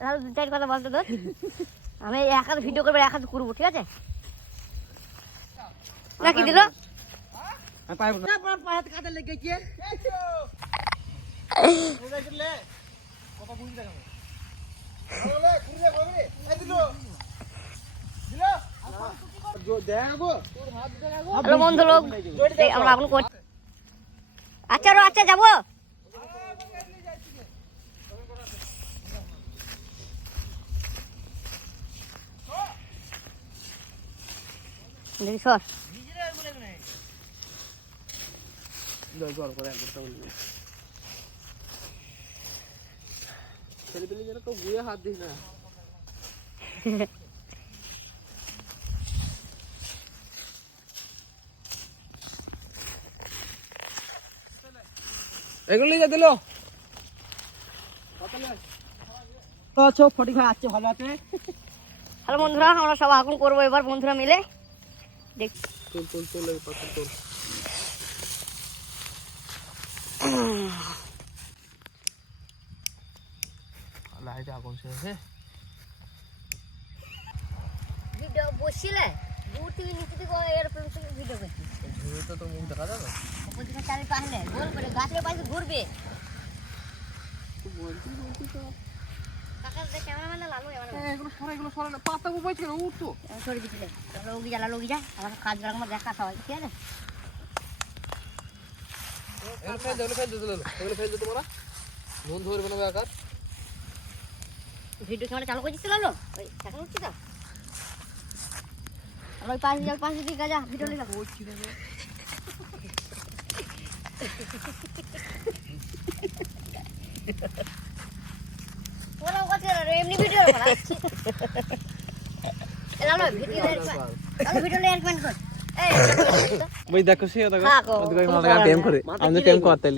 লালু দু চার কথা বলতে তো আমি এক হাতে ভিডিও করবো এক হাতে করবো ঠিক আছে না কি দিল বন্ধু লোক আমরা এখন করছি আচ্ছা আচ্ছা যাবো দেখি সর হাত দিস না এগুলো যা দিল হ্যালো বন্ধুরা আমরা সব আগুন করবো এবার বন্ধুরা মিলে দেখ লাইটে আগুন শেষে ভিডিও বসছিলে দূর থেকে নিচে থেকে এরোপ্লেন থেকে ভিডিও করছি ঝুড়ি তো তোর মুখ দেখা যাবে ওদিকে চারি পাহলে গোল করে গাছের পাশে ঘুরবে বলছি তো কাকা ক্যামেরাম্যান লালু এগুলো সরে না পাতা উপায় ছিল উঠতো সরে দিছিলে লগি যা লগি যা আমার কাজ রাখবার দেখা সবাই ঠিক আছে এগুলো ফেল দে তোমরা মন ধরবে না বেকার ভিডিও ক্যামেরা চালু করে দিচ্ছিল লালু ওই এখন উঠছি তো আর ওই পাশে দিকে যা ভিডিও লেখা করছি না ওরা কথা এমনি ভিডিও বানাচ্ছি লালু ভিডিও লেয়ার কমেন্ট কর এই ভাই দেখো সে দেখো হ্যাঁ, প্রেম করে আমি প্রেম করতে